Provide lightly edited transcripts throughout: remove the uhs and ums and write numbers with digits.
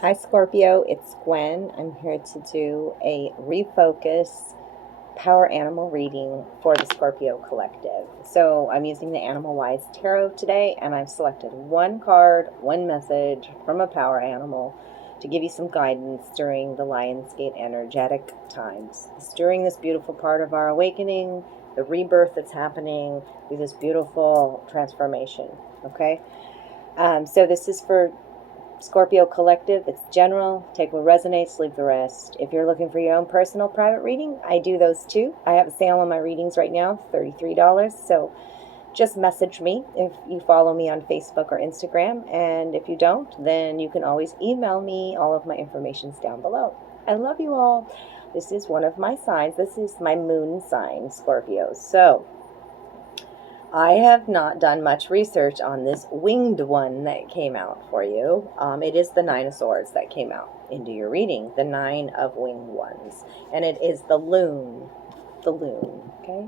Hi Scorpio, it's Gwen. I'm here to do a refocus power animal reading for the Scorpio collective. So I'm using the Animal Wise Tarot today, and I've selected one card, one message from a power animal to give you some guidance during the Lionsgate energetic times. It's during this beautiful part of our awakening, the rebirth that's happening through this beautiful transformation. Okay? So this is for Scorpio collective. It's general. Take what resonates, leave the rest. If you're looking for your own personal private reading, I do those too. I have a sale on my readings right now, $33. So just message me if you follow me on Facebook or Instagram. And if you don't, then you can always email me. All of my information's down below. I love you all. This is one of my signs. This is my moon sign, Scorpio. So I have not done much research on this winged one that came out for you. It is the Nine of Swords that came out into your reading, the Nine of Winged Ones. And it is the loon. The loon, okay?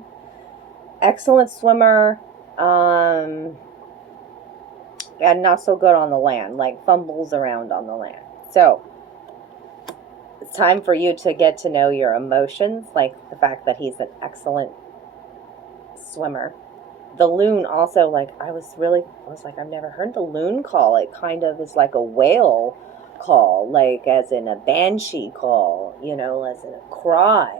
Excellent swimmer, and not so good on the land, like fumbles around on the land. So it's time for you to get to know your emotions, like the fact that he's an excellent swimmer. The loon also, like, I was like, I've never heard the loon call. It kind of is like a whale call, like as in a banshee call, as in a cry.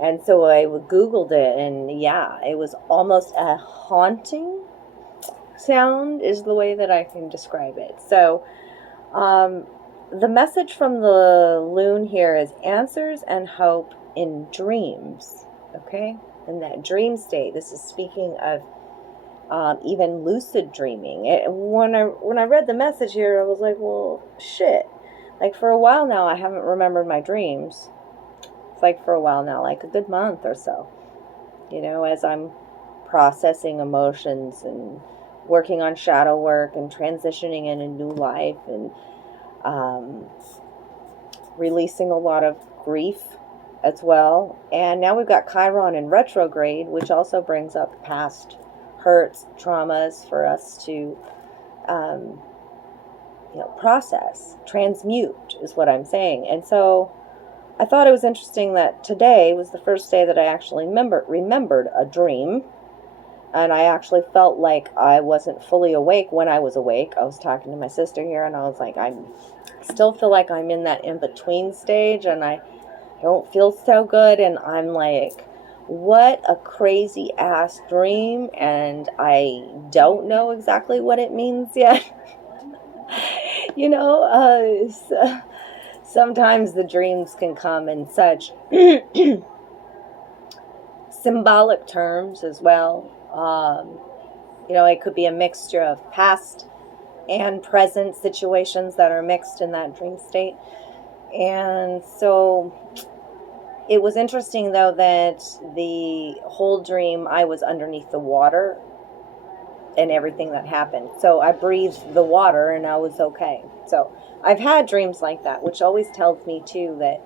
And so I Googled it, and yeah, it was almost a haunting sound is the way that I can describe it. So the message from the loon here is answers and hope in dreams, okay? In that dream state. This is speaking of even lucid dreaming. When I read the message here, I was like, well, shit. Like for a while now, I haven't remembered my dreams. It's like for a while now, like a good month or so. As I'm processing emotions and working on shadow work and transitioning in a new life and releasing a lot of grief as well. And now we've got Chiron in retrograde, which also brings up past hurts, traumas for us to process, transmute is what I'm saying. And so I thought it was interesting that today was the first day that I actually remembered a dream. And I actually felt like I wasn't fully awake when I was awake. I was talking to my sister here, and I was like, I still feel like I'm in that in-between stage, and I don't feel so good. And I'm like, what a crazy ass dream, and I don't know exactly what it means yet. Sometimes the dreams can come in such symbolic terms as well. It could be a mixture of past and present situations that are mixed in that dream state. And so it was interesting, though, that the whole dream I was underneath the water and everything that happened. So I breathed the water and I was okay. So I've had dreams like that, which always tells me, too, that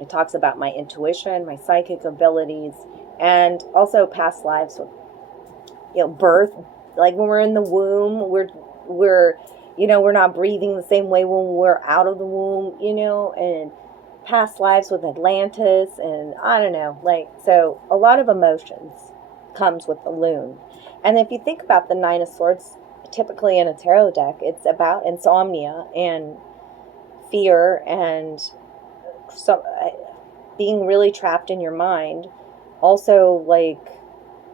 it talks about my intuition, my psychic abilities, and also past lives with, birth. Like when we're in the womb, we're not breathing the same way when we're out of the womb, and past lives with Atlantis, and I don't know, so a lot of emotions comes with the loon. And if you think about the Nine of Swords, typically in a tarot deck, it's about insomnia and fear and being really trapped in your mind. Also, like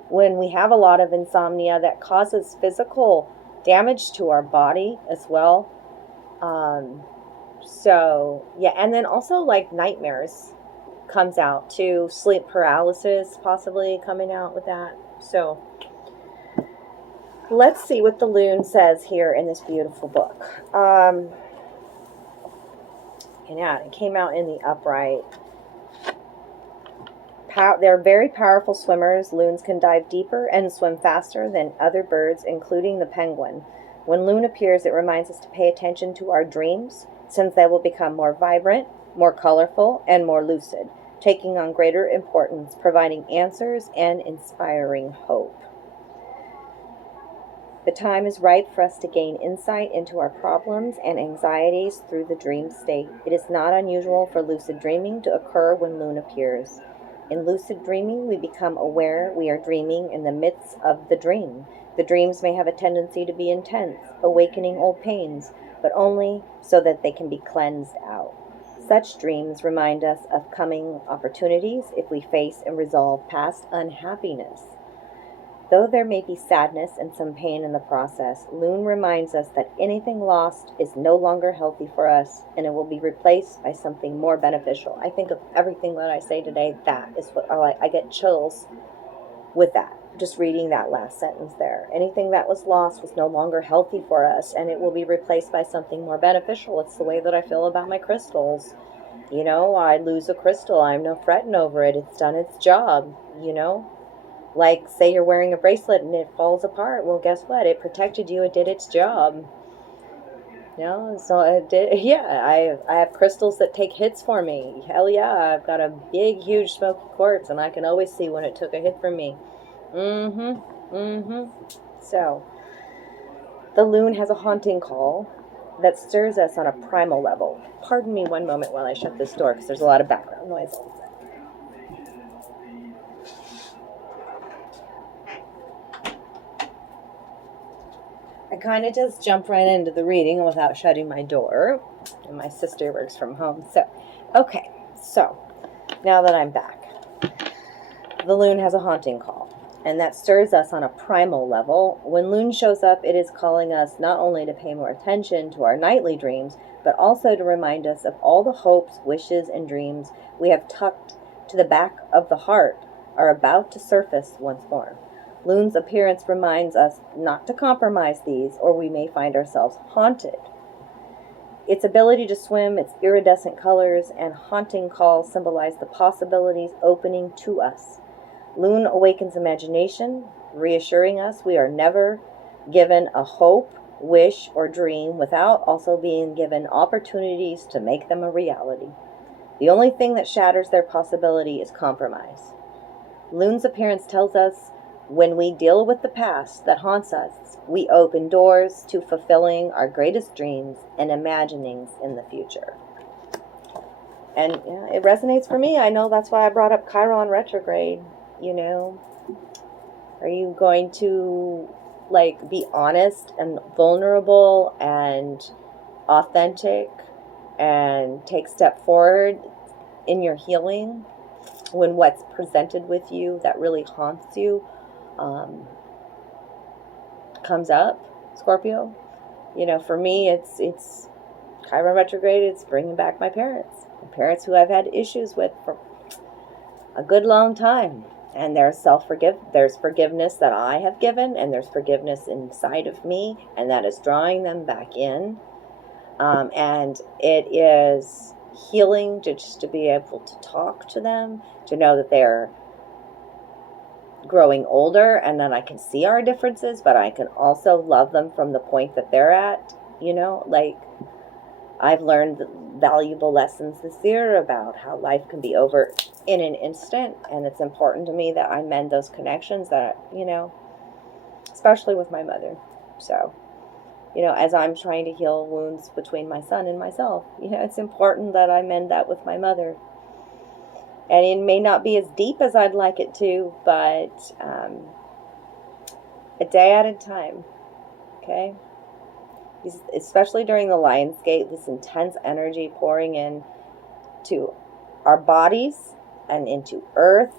when we have a lot of insomnia, that causes physical damage to our body as well. So yeah, and then also like nightmares comes out too, sleep paralysis possibly coming out with that. So let's see what the loon says here in this beautiful book. And yeah, it came out in the upright. They're very powerful swimmers. Loons can dive deeper and swim faster than other birds, including the penguin. When loon appears, it reminds us to pay attention to our dreams, since they will become more vibrant, more colorful, and more lucid, taking on greater importance, providing answers and inspiring hope. The time is ripe for us to gain insight into our problems and anxieties through the dream state. It is not unusual for lucid dreaming to occur when Moon appears. In lucid dreaming, we become aware we are dreaming in the midst of the dream. The dreams may have a tendency to be intense, awakening old pains, but only so that they can be cleansed out. Such dreams remind us of coming opportunities if we face and resolve past unhappiness. Though there may be sadness and some pain in the process, Loon reminds us that anything lost is no longer healthy for us, and it will be replaced by something more beneficial. I think of everything that I say today, that is what I get chills with that. Just reading that last sentence there. Anything that was lost was no longer healthy for us, and it will be replaced by something more beneficial. It's the way that I feel about my crystals. You know, I lose a crystal, I'm no fretting over it. It's done its job, you know. Like, say you're wearing a bracelet and it falls apart. Well, guess what? It protected you. It did its job. You know, so it did. Yeah, I have crystals that take hits for me. Hell yeah, I've got a big, huge smoky quartz, and I can always see when it took a hit from me. So, the Loon has a haunting call that stirs us on a primal level. Pardon me one moment while I shut this door, because there's a lot of background noise. I kind of just jumped right into the reading without shutting my door. And my sister works from home. So, now that I'm back, the Loon has a haunting call. And that stirs us on a primal level. When Loon shows up, it is calling us not only to pay more attention to our nightly dreams, but also to remind us of all the hopes, wishes, and dreams we have tucked to the back of the heart are about to surface once more. Loon's appearance reminds us not to compromise these, or we may find ourselves haunted. Its ability to swim, its iridescent colors, and haunting calls symbolize the possibilities opening to us. Loon awakens imagination, reassuring us we are never given a hope, wish, or dream without also being given opportunities to make them a reality. The only thing that shatters their possibility is compromise. Loon's appearance tells us when we deal with the past that haunts us, we open doors to fulfilling our greatest dreams and imaginings in the future. And yeah, it resonates for me. I know that's why I brought up Chiron retrograde, you know. Are you going to, like, be honest and vulnerable and authentic and take step forward in your healing when what's presented with you that really haunts you comes up, Scorpio? You know, for me, it's Chiron retrograde. It's bringing back my parents who I've had issues with for a good long time. And there's there's forgiveness that I have given, and there's forgiveness inside of me, and that is drawing them back in. And it is healing to be able to talk to them, to know that they're growing older and that I can see our differences, but I can also love them from the point that they're at. You know, like, I've learned valuable lessons this year about how life can be over in an instant, and it's important to me that I mend those connections that, you know, especially with my mother. So, you know, as I'm trying to heal wounds between my son and myself, you know, it's important that I mend that with my mother. And it may not be as deep as I'd like it to, but a day at a time, okay? Especially during the Lionsgate, this intense energy pouring in to our bodies and into Earth,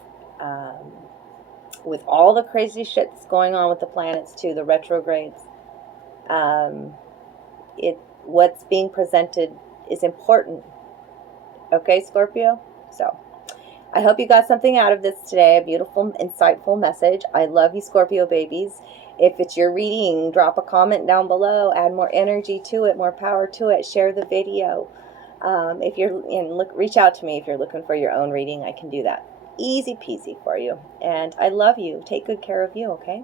with all the crazy shit that's going on with the planets too, the retrogrades. What's being presented is important. Okay, Scorpio? So, I hope you got something out of this today, a beautiful, insightful message. I love you, Scorpio babies. If it's your reading, drop a comment down below. Add more energy to it, more power to it. Share the video. If you're reach out to me if you're looking for your own reading. I can do that. Easy peasy for you. And I love you. Take good care of you, okay?